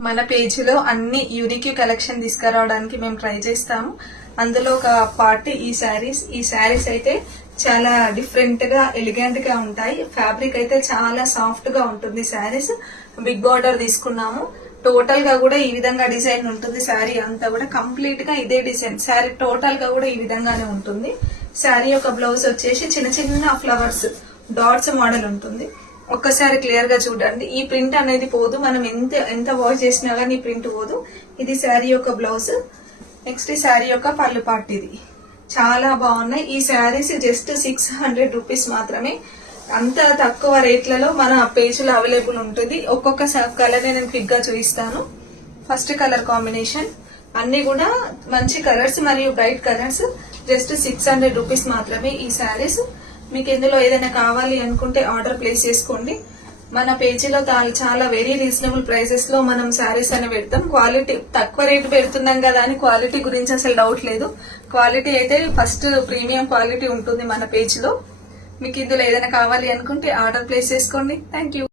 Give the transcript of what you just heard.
మన పేజీలో అన్ని యూనిక్ కలెక్షన్ తీసుకురావడానికి మేము ట్రై చేస్తాము. అందులో ఒక పార్ట్ ఈ శారీస్ అయితే చాలా డిఫరెంట్ గా ఎలిగెంట్ గా ఉంటాయి. ఫ్యాబ్రిక్ అయితే చాలా సాఫ్ట్ గా ఉంటుంది. శారీస్ బిగ్ బార్డర్ తీసుకున్నాము. టోటల్ గా కూడా ఈ విధంగా డిజైన్ ఉంటుంది. శారీ అంతా కూడా కంప్లీట్ గా ఇదే డిజైన్. శారీ టోటల్ గా కూడా ఈ విధంగానే ఉంటుంది. శారీ యొక్క బ్లౌజ్ వచ్చేసి చిన్న చిన్న ఫ్లవర్స్ డాట్స్ మోడల్ ఉంటుంది. ఒక్కసారి క్లియర్ గా చూడండి. ఈ ప్రింట్ అనేది పోదు. మనం ఎంత వాష్ చేసినా గానీ ఈ ప్రింట్ పోదు. ఇది శారీ యొక్క బ్లౌజ్. నెక్స్ట్ ఈ శారీ యొక్క పళ్ళు పార్ట్. ఇది చాలా బాగున్నాయి. ఈ శారీస్ జస్ట్ 600 రూపీస్ మాత్రమే. అంత తక్కువ రేట్లలో మన పేజీలో అవైలబుల్ ఉంటుంది. ఒక్కొక్క కలర్ నేను క్విక్ గా చూపిస్తాను. ఫస్ట్ కలర్ కాంబినేషన్ అన్ని కూడా మంచి కలర్స్ మరియు బ్రైట్ కలర్స్. జస్ట్ 600 రూపీస్ మాత్రమే ఈ శారీస్. మీకు ఇందులో ఏదైనా కావాలి అనుకుంటే ఆర్డర్ ప్లేస్ చేసుకోండి. మన పేజీలో చాలా వెరీ రీజనబుల్ ప్రైసెస్ లో మనం శారీస్ అని పెడతాం. క్వాలిటీ తక్కువ రేటు పెడుతున్నాం కదా అని క్వాలిటీ గురించి అసలు డౌట్ లేదు. క్వాలిటీ అయితే ఫస్ట్ ప్రీమియం క్వాలిటీ ఉంటుంది మన పేజీలో. మీకు ఇందులో ఏదైనా కావాలి అనుకుంటే ఆర్డర్ ప్లేస్ చేసుకోండి. Thank you.